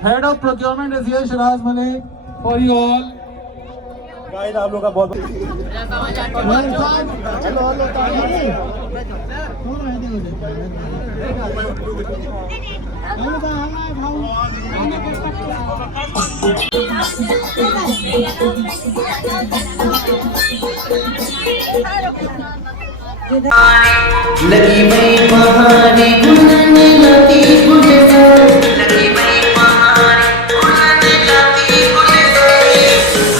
Head of procurement is here, Shiraz Malik, for you all. Guys आप लोग का बहुत लगी मई पहाड़ी गुनने लगी गुलज़ार लगी मई पहाड़ी गुनने लगी गुलज़ार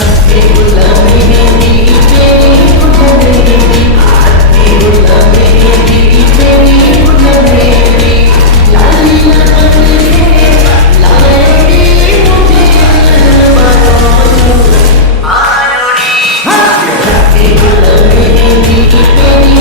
हत्थे गुलाबी मेरी तेरी गुलज़ारी हत्थे गुलाबी मेरी तेरी गुलज़ारी लाली लगन के लाली मुझे बातों आयोरी हत्थे गुलाबी मेरी तेरी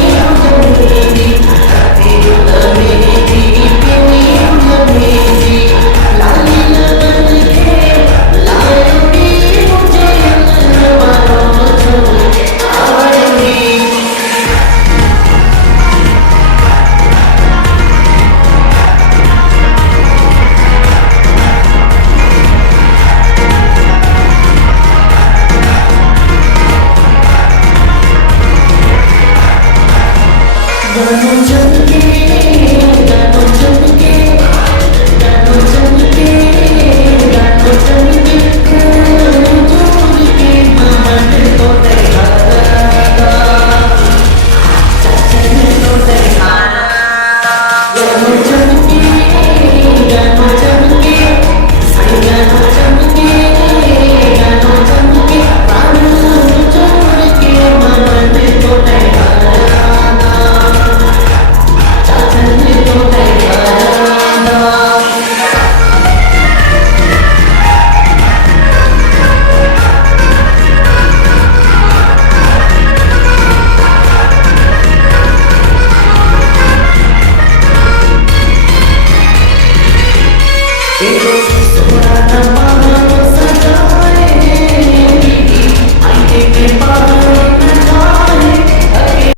It